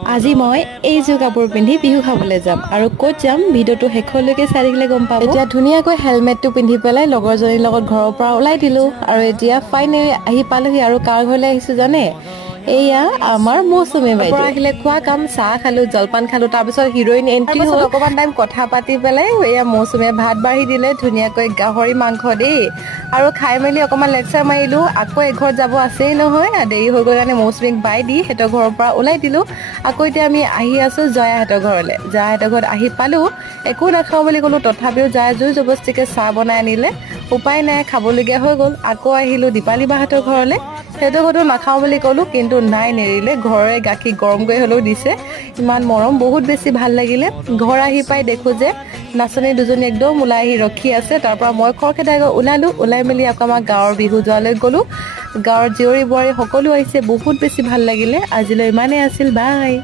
আজি মই এইযোৰ কাপোৰ পিন্ধি বিহু খাবলৈ যাম আৰু ক'ত যাম ভিডিঅ'টো শেষলৈকে চাই থাকিলে গম পাব। এতিয়া ধুনীয়াকৈ হেলমেটটো পিন্ধি পেলাই লগৰজনীৰ লগত ঘৰৰ পৰা ওলাই দিলো আৰু এতিয়া ফাইনেলি আহি পালোহি আৰু কাৰ ঘৰলৈ আহিছো জানে এয়া আমাৰ মৌচুমী বাইদেউ আহিলে খোৱা কাম চাহ খালো জলপান খালো তাৰ পিছত হিৰোইন এন্ট্ৰি হ'ল অকমান টাইম কথা পাতি পেলাই এয়া মৌচুমীয়ে ভাত বাঢ়ি দিলে ধুনীয়াকৈ গাহৰি মাংস দেই আৰু খাই মেলি অকমান লেকচাৰ মাৰিলো আকৌ এঘৰত যাব আছেই নহয় দেৰি হৈ গ'ল কাৰণে মৌচুমীক বাই দি হেতৰ ঘৰৰ পৰা ওলাই দিলো আকৌ এতিয়া আমি আহি আছো জয়াহেতৰ ঘৰলৈ জয়াহেতৰ ঘৰত আহি পালো একো নাখাও বুলি ক'লো তথাপিও জয়া জোৰ জবস্তিকে চাহ বনাই আনিলে উপায় নাই খাবলগীয়া হৈ গ'ল আকৌ আহিলো দীপালী বাহঁতৰ ঘৰলৈ হেতৰ ঘৰতো নাখাও বুলি ক'লো কিন্তু নাই নেৰিলে ঘৰৰে গাখীৰ গৰম কৰি হলেও দিছে ইমান মৰম বহুত বেছি ভাল লাগিলে ঘৰ আহি পাই দেখো যে নাচনী দুজনী একদম ওলাই আহি ৰখি আছে তাৰ পৰা মই খৰখেদাই ওলালো ওলাই মেলি আকৌ আমাৰ গাঁৱৰ বিহু যোৱালৈ গ'লো গাঁৱৰ জীয়ৰী বোৱাৰী সকলো আহিছে বহুত বেছি ভাল লাগিলে আজিলৈ ইমানেই আছিল বাই।